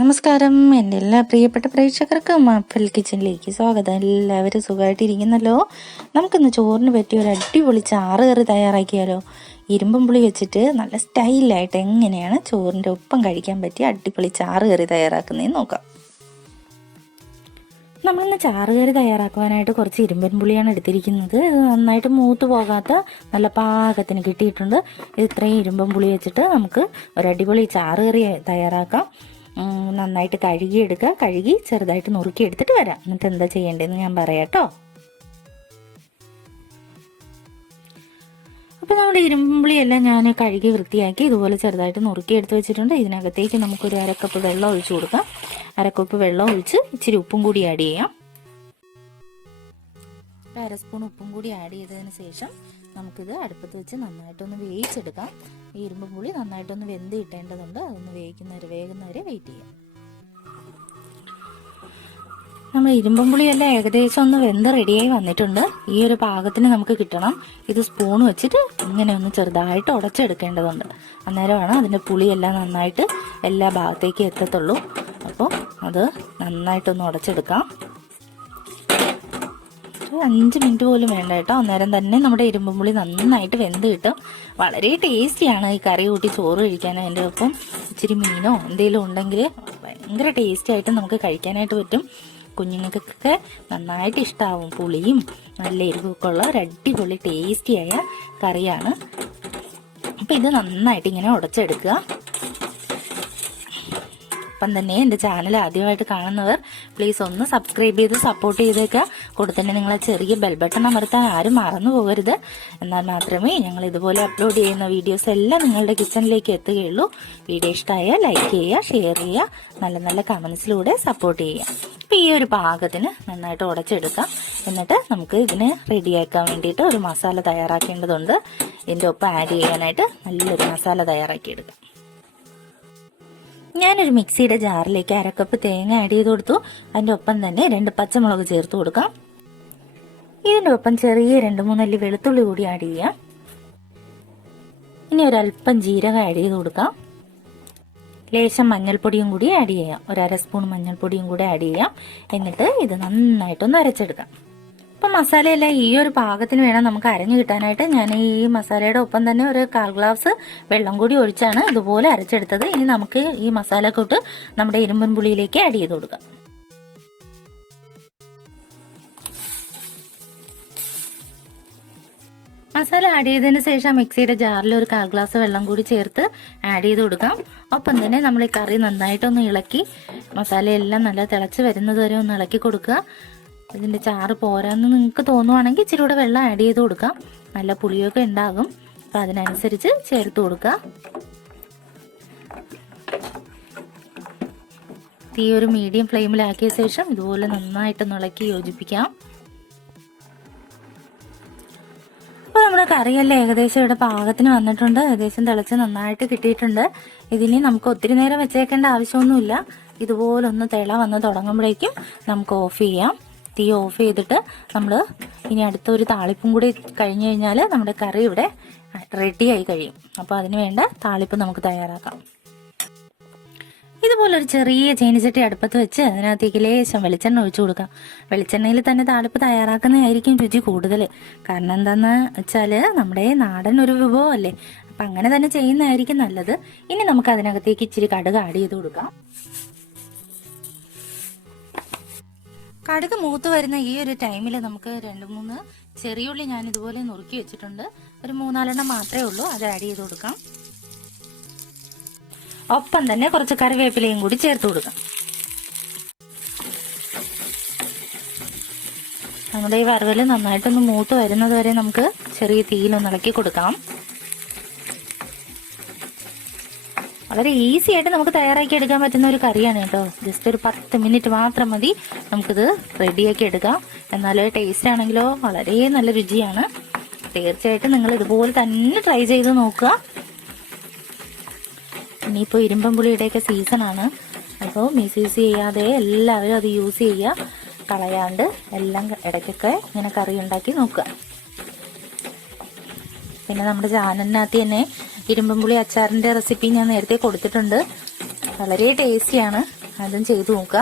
നമസ്കാരം, എൻ്റെ എല്ലാ പ്രിയപ്പെട്ട പ്രേക്ഷകർക്കും ആപ്പിൾ കിച്ചണിലേക്ക് സ്വാഗതം. എല്ലാവരും സുഖമായിട്ടിരിക്കുന്നല്ലോ. നമുക്കിന്ന് ചോറിന് പറ്റിയ ഒരു അടിപൊളി ചാറ് കറി തയ്യാറാക്കിയാലോ. ഇരുമ്പും പുളി വെച്ചിട്ട് നല്ല സ്റ്റൈലായിട്ട് എങ്ങനെയാണ് ചോറിൻ്റെ ഒപ്പം കഴിക്കാൻ പറ്റിയ അടിപൊളി ചാറ് കറി തയ്യാറാക്കുന്നതെന്ന് നോക്കാം. നമ്മളിന്ന് ചാറ് കറി തയ്യാറാക്കുവാനായിട്ട് കുറച്ച് ഇരുമ്പൻ പുളിയാണ് എടുത്തിരിക്കുന്നത്. നന്നായിട്ട് മൂത്ത് പോകാത്ത നല്ല പാകത്തിന് കിട്ടിയിട്ടുണ്ട്. ഇത്രയും ഇരുമ്പൻ പുളി വെച്ചിട്ട് നമുക്ക് ഒരു അടിപൊളി ചാറ് കറി തയ്യാറാക്കാം. നന്നായിട്ട് കഴുകിയെടുക്കുക. കഴുകി ചെറുതായിട്ട് നുറുക്കി എടുത്തിട്ട് വരാം. എന്നിട്ട് എന്താ ചെയ്യേണ്ടതെന്ന് ഞാൻ പറയാം കേട്ടോ. അപ്പോൾ നമ്മുടെ ഇരുമ്പുളിയെല്ലാം ഞാൻ കഴുകി വൃത്തിയാക്കി ഇതുപോലെ ചെറുതായിട്ട് നുറുക്കി എടുത്ത് വെച്ചിട്ടുണ്ട്. ഇതിനകത്തേക്ക് നമുക്കൊരു അരക്കപ്പ് വെള്ളം ഒഴിച്ചു കൊടുക്കാം. അരക്കപ്പ് വെള്ളം ഒഴിച്ച് ഇച്ചിരി ഉപ്പും കൂടി ആഡ് ചെയ്യാം. അര സ്പൂൺ ഉപ്പും കൂടി ആഡ് ചെയ്തതിന് ശേഷം നമുക്കിത് അടുപ്പത്ത് വെച്ച് നന്നായിട്ടൊന്ന് വേവിച്ചെടുക്കാം. ഈ ഇരുമ്പ് പുളി നന്നായിട്ടൊന്ന് വെന്ത് കിട്ടേണ്ടതുണ്ട്. അതൊന്ന് വേകുന്നവരെ വെയിറ്റ് ചെയ്യാം. നമ്മൾ ഇരുമ്പം പുളിയെല്ലാം ഏകദേശം ഒന്ന് വെന്ത് റെഡിയായി വന്നിട്ടുണ്ട്. ഈ ഒരു പാകത്തിന് നമുക്ക് കിട്ടണം. ഇത് സ്പൂൺ വെച്ചിട്ട് ഇങ്ങനെ ഒന്ന് ചെറുതായിട്ട് ഉടച്ചെടുക്കേണ്ടതുണ്ട്. അന്നേരമാണ് അതിൻ്റെ പുളിയെല്ലാം നന്നായിട്ട് എല്ലാ ഭാഗത്തേക്കും എത്തത്തുള്ളൂ. അപ്പോൾ അത് നന്നായിട്ടൊന്ന് ഉടച്ചെടുക്കാം. 5 മിനിറ്റ് പോലും വേണ്ട കേട്ടോ. അന്നേരം തന്നെ നമ്മുടെ ഇരുമ്പും പുളി നന്നായിട്ട് വെന്ത് കിട്ടും. വളരെ ടേസ്റ്റിയാണ് ഈ കറി കൂട്ടി ചോറ് കഴിക്കാൻ. അതിൻ്റെ ഒപ്പം ഇച്ചിരി മീനോ എന്തെങ്കിലും ഉണ്ടെങ്കിൽ ഭയങ്കര ടേസ്റ്റി ആയിട്ട് നമുക്ക് കഴിക്കാനായിട്ട് പറ്റും. കുഞ്ഞുങ്ങൾക്കൊക്കെ നന്നായിട്ട് ഇഷ്ടമാവും. പുളിയും നല്ല എരിവൊക്കെ ഉള്ള ഒരു അടിപൊളി ടേസ്റ്റിയായ കറിയാണ്. അപ്പം ഇത് നന്നായിട്ട് ഇങ്ങനെ ഉടച്ചെടുക്കുക. അപ്പം തന്നെ എൻ്റെ ചാനൽ ആദ്യമായിട്ട് കാണുന്നവർ പ്ലീസ് ഒന്ന് സബ്സ്ക്രൈബ് ചെയ്ത് സപ്പോർട്ട് ചെയ്തേക്കുക. കൂടെ തന്നെ നിങ്ങളെ ചെറിയ ബെൽ ബട്ടൺ അമർത്താൻ ആരും മറന്നു പോകരുത്. എന്നാൽ മാത്രമേ ഞങ്ങൾ ഇതുപോലെ അപ്ലോഡ് ചെയ്യുന്ന വീഡിയോസ് എല്ലാം നിങ്ങളുടെ കിച്ചണിലേക്ക് എത്തുകയുള്ളൂ. വീഡിയോ ഇഷ്ടമായാൽ ലൈക്ക് ചെയ്യുക, ഷെയർ ചെയ്യുക, നല്ല നല്ല കമൻസിലൂടെ സപ്പോർട്ട് ചെയ്യുക. അപ്പം ഈ ഒരു പാകത്തിന് നന്നായിട്ട് ഉടച്ചെടുക്കാം. എന്നിട്ട് നമുക്ക് ഇതിന് റെഡിയാക്കാൻ വേണ്ടിയിട്ട് ഒരു മസാല തയ്യാറാക്കേണ്ടതുണ്ട്. ഇതിൻ്റെ ഒപ്പം ആഡ് ചെയ്യാനായിട്ട് നല്ലൊരു മസാല തയ്യാറാക്കിയെടുക്കാം. ഞാനൊരു മിക്സിയുടെ ജാറിലേക്ക് അരക്കപ്പ് തേങ്ങ ആഡ് ചെയ്ത് കൊടുത്തു. അതിൻ്റെ ഒപ്പം തന്നെ 2 പച്ചമുളക് ചേർത്ത് കൊടുക്കാം. ഇതിൻ്റെ ഒപ്പം ചെറിയ 2-3 അല്ലി വെളുത്തുള്ളി കൂടി ആഡ് ചെയ്യാം. ഇനി ഒരല്പം ജീരകം ആഡ് ചെയ്ത് കൊടുക്കാം. ലേശം മഞ്ഞൾപ്പൊടിയും കൂടി ആഡ് ചെയ്യാം. 1/2 സ്പൂൺ മഞ്ഞൾപ്പൊടിയും കൂടി ആഡ് ചെയ്യാം. എന്നിട്ട് ഇത് നന്നായിട്ടൊന്ന് അരച്ചെടുക്കാം. അപ്പം മസാലയെല്ലാം ഈ ഒരു പാകത്തിന് വേണം നമുക്ക് അരഞ്ഞു കിട്ടാനായിട്ട്. ഞാൻ ഈ മസാലയുടെ ഒപ്പം തന്നെ ഒരു 1/4 ഗ്ലാസ് വെള്ളം കൂടി ഒഴിച്ചാണ് ഇതുപോലെ അരച്ചെടുത്തത്. ഇനി നമുക്ക് ഈ മസാലക്കൂട്ട് നമ്മുടെ ഇരുമ്പൻ പുളിയിലേക്ക് ആഡ് ചെയ്ത് കൊടുക്കാം. മസാല ആഡ് ചെയ്തതിന് ശേഷം മിക്സിയുടെ ജാറിൽ ഒരു 1/4 ഗ്ലാസ് വെള്ളം കൂടി ചേർത്ത് ആഡ് ചെയ്ത് കൊടുക്കാം. ഒപ്പം തന്നെ നമ്മൾ ഈ കറി നന്നായിട്ടൊന്ന് ഇളക്കി മസാലയെല്ലാം നല്ല തിളച്ച് വരുന്നത് വരെ ഒന്ന് ഇളക്കി കൊടുക്കുക. ഇതിൻ്റെ ചാറ് പോരാന്ന് നിങ്ങൾക്ക് തോന്നുവാണെങ്കിൽ ഇച്ചിരി കൂടെ വെള്ളം ആഡ് ചെയ്ത് കൊടുക്കാം. നല്ല പുളിയൊക്കെ ഉണ്ടാകും. അപ്പം അതിനനുസരിച്ച് ചേർത്ത് കൊടുക്കുക. തീ ഒരു മീഡിയം ഫ്ലെയിമിലാക്കിയ ശേഷം ഇതുപോലെ നന്നായിട്ടൊന്ന് ഇളക്കി യോജിപ്പിക്കാം. അപ്പോൾ നമ്മുടെ കറിയെല്ലാം ഏകദേശം ഇവിടെ പാകത്തിന് വന്നിട്ടുണ്ട്. ഏകദേശം തിളച്ച് നന്നായിട്ട് കിട്ടിയിട്ടുണ്ട്. ഇതിനി നമുക്ക് ഒത്തിരി നേരം വെച്ചേക്കേണ്ട ആവശ്യമൊന്നുമില്ല. ഇതുപോലെ ഒന്ന് തിള വന്ന് തുടങ്ങുമ്പോഴേക്കും നമുക്ക് ഓഫ് ചെയ്യാം. തീ ഓഫ് ചെയ്തിട്ട് നമ്മൾ ഇനി അടുത്തൊരു താളിപ്പും കൂടി കഴിഞ്ഞ് കഴിഞ്ഞാൽ നമ്മുടെ കറി ഇവിടെ റെഡിയായി കഴിയും. അപ്പോൾ അതിന് വേണ്ട താളിപ്പ് നമുക്ക് തയ്യാറാക്കാം. ഇതുപോലെ ഒരു ചെറിയ ചീനിച്ചട്ടി അടുപ്പത്ത് വെച്ച് അതിനകത്തേക്ക് ലേശം വെളിച്ചെണ്ണ ഒഴിച്ചു കൊടുക്കാം. വെളിച്ചെണ്ണയിൽ തന്നെ താളിപ്പ് തയ്യാറാക്കുന്നതായിരിക്കും രുചി കൂടുതൽ. കാരണം എന്താണെന്ന് വെച്ചാൽ നമ്മുടെ നാടൻ ഒരു വിഭവമല്ലേ. അപ്പം അങ്ങനെ തന്നെ ചെയ്യുന്നതായിരിക്കും നല്ലത്. ഇനി നമുക്ക് അതിനകത്തേക്ക് ഇച്ചിരി കടുക് ആഡ് ചെയ്ത് കൊടുക്കാം. കടുക് മൂത്ത് വരുന്ന ഈ ഒരു ടൈമിൽ നമുക്ക് 2-3 ചെറിയുള്ളി ഞാൻ ഇതുപോലെ നുറുക്കി വെച്ചിട്ടുണ്ട്. ഒരു 3-4 മാത്രമേ ഉള്ളൂ. അത് ആഡ് ചെയ്ത് കൊടുക്കാം. ഒപ്പം തന്നെ കുറച്ച് കറിവേപ്പിലയും കൂടി ചേർത്ത് കൊടുക്കാം. നമ്മുടെ ഈ വറവല് നന്നായിട്ടൊന്ന് മൂത്ത് വരുന്നത് വരെ നമുക്ക് ചെറിയ തീയിലൊന്ന് ഇളക്കി കൊടുക്കാം. വളരെ ഈസി ആയിട്ട് നമുക്ക് തയ്യാറാക്കി എടുക്കാൻ പറ്റുന്ന ഒരു കറിയാണ് കേട്ടോ. ജസ്റ്റ് ഒരു 10 മിനിറ്റ് മാത്രം മതി നമുക്കിത് റെഡിയാക്കി എടുക്കാം. എന്നാലും ടേസ്റ്റ് ആണെങ്കിലോ വളരെ നല്ല രുചിയാണ്. തീർച്ചയായിട്ടും നിങ്ങൾ ഇതുപോലെ തന്നെ ട്രൈ ചെയ്ത് നോക്കുക. ഇനിയിപ്പോൾ ഇരുമ്പൻ പുളിയുടെയൊക്കെ സീസണാണ്. അപ്പോൾ മിസ്യൂസ് ചെയ്യാതെ എല്ലാവരും അത് യൂസ് ചെയ്യുക. കളയാണ്ട് എല്ലാം ഇടയ്ക്കൊക്കെ ഇങ്ങനെ കറി ഉണ്ടാക്കി നോക്കുക. പിന്നെ നമ്മുടെ ചാനലിനകത്ത് തന്നെ ഇരുമ്പൻ പുളി അച്ചാറിൻ്റെ റെസിപ്പി ഞാൻ നേരത്തെ കൊടുത്തിട്ടുണ്ട്. വളരെ ടേസ്റ്റിയാണ്. അതും ചെയ്ത് നോക്കുക.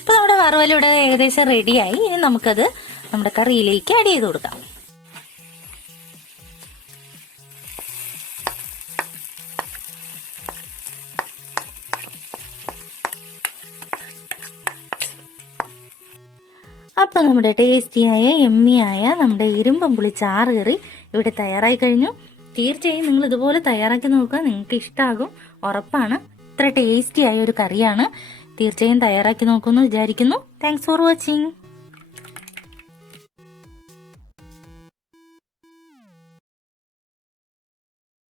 അപ്പൊ നമ്മുടെ വറവലിവിടെ ഏകദേശം റെഡിയായി. ഇനി നമുക്കത് നമ്മുടെ കറിയിലേക്ക് ആഡ് ചെയ്ത് കൊടുക്കാം. അപ്പൊ നമ്മുടെ ടേസ്റ്റിയായ എമ്മിയായ നമ്മുടെ ഇരുമ്പം പുളി ചാറ് കറി ഇവിടെ തയ്യാറായി കഴിഞ്ഞു. തീർച്ചയായും നിങ്ങൾ ഇതുപോലെ തയ്യാറാക്കി നോക്കുക, നിങ്ങൾക്ക് ഇഷ്ടമാകും, ഉറപ്പാണ്. ഇത്ര ടേസ്റ്റി ആയ ഒരു കറിയാണ്. തീർച്ചയായും തയ്യാറാക്കി നോക്കുമെന്ന് വിചാരിക്കുന്നു. Thanks for watching.